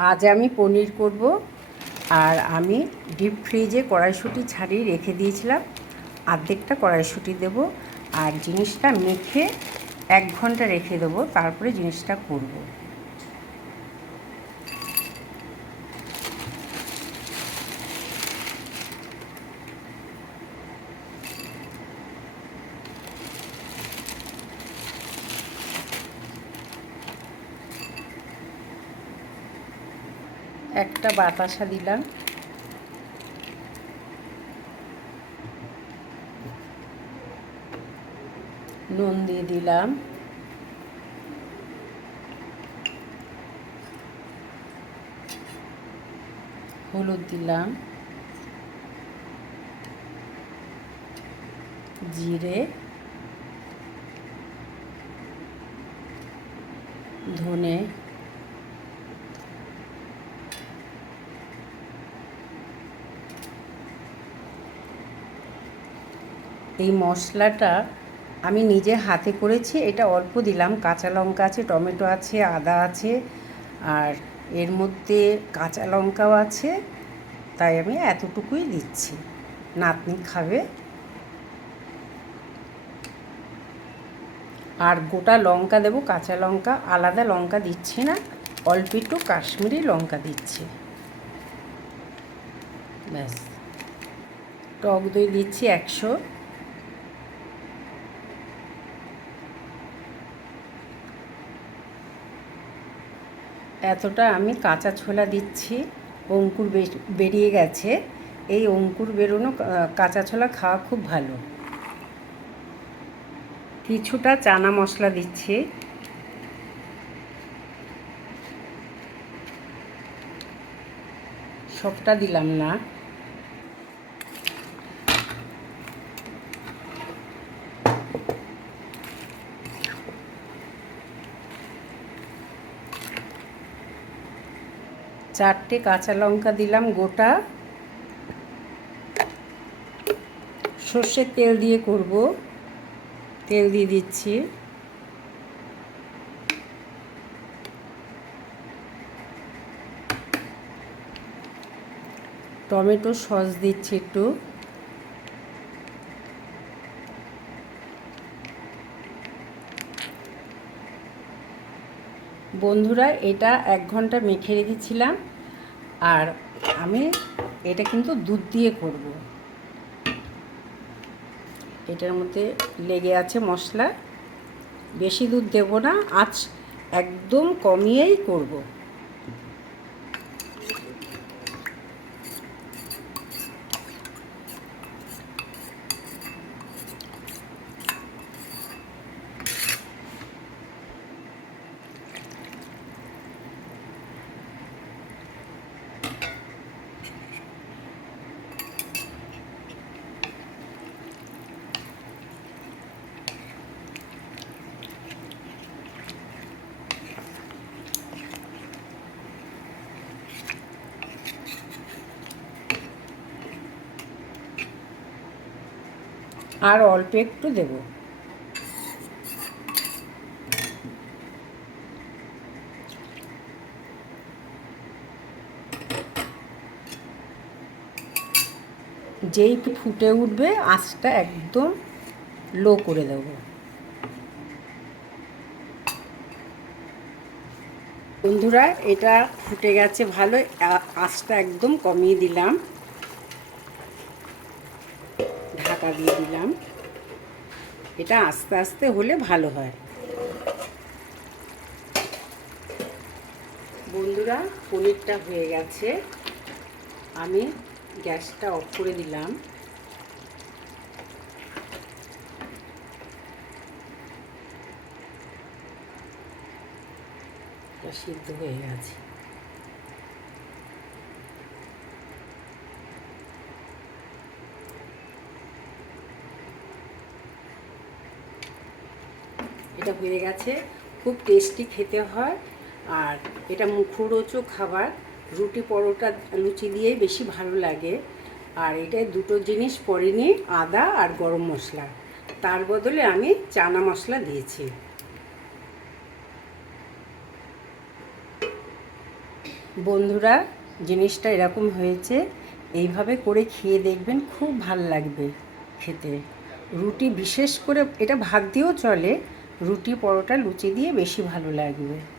আজ আমি পনির করব। আর আমি ডিপ ফ্রিজে কড়াইশুঁটি ছাড়িয়ে রেখে দিয়েছিলাম, অর্ধেকটা কড়াইশুঁটি দেব। আর জিনিসটা মেখে 1 ঘন্টা রেখে দেবো, তারপরে জিনিসটা করব। একটা বাতাসা দিলাম, নুন দিয়ে দিলাম, হলুদ দিলাম, জিরে, ধনে, এই মশলাটা আমি নিজে হাতে করেছি। এটা অল্প দিলাম, কাঁচা লঙ্কা আছে, টমেটো আছে, আদা আছে, আর এর মধ্যে কাঁচা লঙ্কাও আছে, তাই আমি এতটুকুই দিচ্ছি। নাতনি খাবে। আর গোটা লঙ্কা দেবো, কাঁচা লঙ্কা, আলাদা লঙ্কা দিচ্ছি না, অল্প একটু কাশ্মীরি লঙ্কা দিচ্ছি, ব্যাস। টক দই দিচ্ছি 100। এতটা আমি কাঁচা ছোলা দিচ্ছি, অঙ্কুর বেরিয়ে গেছে। এই অঙ্কুর বেরোনো কাঁচা ছোলা খাওয়া খুব ভালো। কিছুটা চানা মশলা দিচ্ছি, সবটা দিলাম না। চারটে কাঁচা লঙ্কা দিলাম গোটা। সর্ষের তেল দিয়ে করব, তেল দিয়ে দিচ্ছি। টমেটো সস দিচ্ছি একটু। বন্ধুরা, এটা 1 ঘন্টা মেখে রেখেছিলাম। আর আমি এটা কিন্তু দুধ দিয়ে করব। এটার মধ্যে লেগে আছে মশলা, বেশি দুধ দেব না, আঁচ একদম কমিয়েই করব। আর অল্প একটু দেব। যেই ফুটে উঠবে আঁচটা একদম লো করে দেব। বন্ধুরা, এটা ফুটে গেছে ভালো, আঁচটা একদম কমিয়ে দিলাম, ঢাকা দিয়ে দিলাম। এটা আস্তে আস্তে হলে ভালো হয়। বন্ধুরা, পনিরটা হয়ে গেছে, আমি গ্যাসটা অফ করে দিলাম। সিদ্ধ হয়ে গেছে। এটা হয়ে গেছে, খুব টেস্টি খেতে হয়। আর এটা মুখরোচক খাবার, রুটি পরোটা লুচি দিয়েই বেশি ভালো লাগে। আর এটায় দুটো জিনিস পড়েনি, আদা আর গরম মশলা, তার বদলে আমি চানা মশলা দিয়েছি। বন্ধুরা, জিনিসটা এরকম হয়েছে, এইভাবে করে খেয়ে দেখবেন, খুব ভাল লাগবে খেতে। রুটি, বিশেষ করে এটা ভাত দিয়েও চলে, রুটি পরোটা লুচি দিয়ে বেশি ভালো লাগবে।